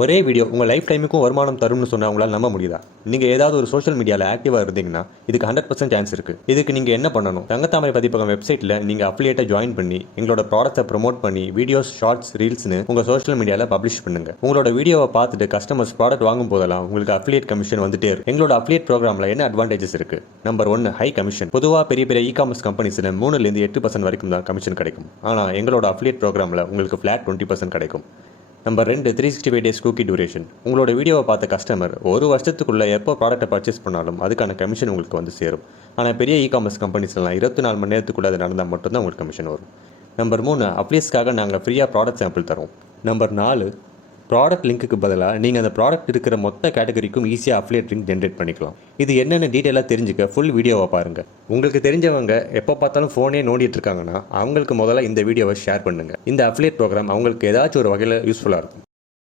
ஒரே வீடியோ உங்கள் லைஃப் டைமுக்கும் வருமானம் தரும்னு சொன்னால் உங்களால் நம்ப முடியுதா? நீங்கள் ஏதாவது ஒரு சோஷியல் மீடியாவில் ஆக்டிவாக இருந்தீங்கன்னா இதுக்கு 100% சான்ஸ் இருக்குது. இதுக்கு நீங்கள் என்ன பண்ணணும்? தங்கத்தாமரை பதிப்பகம் வெப்சைட்டில் நீங்கள் அஃபிலியேட்டை ஜாயின் பண்ணி எங்களோட ப்ராடக்ட்டை ப்ரொமோட் பண்ணி வீடியோஸ், ஷார்ட்ஸ், ரீல்ஸ்னு உங்கள் சோஷியல் மீடியாவில் பப்ளிஷ் பண்ணுங்க. உங்களோட வீடியோவை பார்த்துட்டு கஸ்டமர்ஸ் ப்ராடக்ட் வாங்கும் போதெல்லாம் உங்களுக்கு அஃபிலியேட் கமிஷன் வந்துட்டே இருக்கும். எங்களோட அஃபிலியேட் ப்ரோக்ராமில் என்ன அட்வான்டேஜஸ் இருக்குது? Number 1, high commission. பொதுவாக பெரிய பெரிய இ-காமர்ஸ் கம்பெனிஸில் 3லேருந்து 8% வரைக்கும் தான் கமிஷன் கிடைக்கும். ஆனால் எங்களோட அஃபிலியேட் ப்ரோக்ராமில் உங்களுக்கு ஃப்ளாட் 20% கிடைக்கும். Number 2, 365 days cookie duration. உங்களோட வீடியோவை பார்த்த கஸ்டமர் ஒரு வருஷத்துக்குள்ளே எப்போ ப்ராடக்ட்டை பர்ச்சேஸ் பண்ணாலும் அதுக்கான கமிஷன் உங்களுக்கு வந்து சேரும். ஆனால் பெரிய இ-காமர்ஸ் கம்பெனிஸ்லாம் 24 மணி நேரத்துக்குள்ளே அது நடந்தால் மட்டும்தான் உங்களுக்கு கமிஷன் வரும். நம்பர் 3, அப்ளியஸ்க்காக நாங்கள் ஃப்ரீயாக ப்ராடக்ட் சாம்பிள் தரோம். நம்பர் 4, ப்ராடக்ட் லிங்க்குக்கு பதிலாக நீங்கள் அந்த ப்ராடக்ட் இருக்கிற மொத்த கேட்டகரிக்கும் ஈஸியாக அஃபிலியேட் லிங்க் ஜென்ரேட் பண்ணிக்கலாம். இது என்னென்ன டீட்டெயிலாக தெரிஞ்சுக்க ஃபுல் வீடியோவை பாருங்கள். உங்களுக்கு தெரிஞ்சவங்க எப்போ பார்த்தாலும் ஃபோனே நோண்டிட்டு இருக்காங்கன்னா அவங்களுக்கு முதல்ல இந்த வீடியோவை ஷேர் பண்ணுங்கள். இந்த அஃபிலியேட் ப்ரோக்ராம் அவங்களுக்கு ஏதாச்சும் ஒரு வகையில் யூஸ்ஃபுல்லாக இருக்கும்.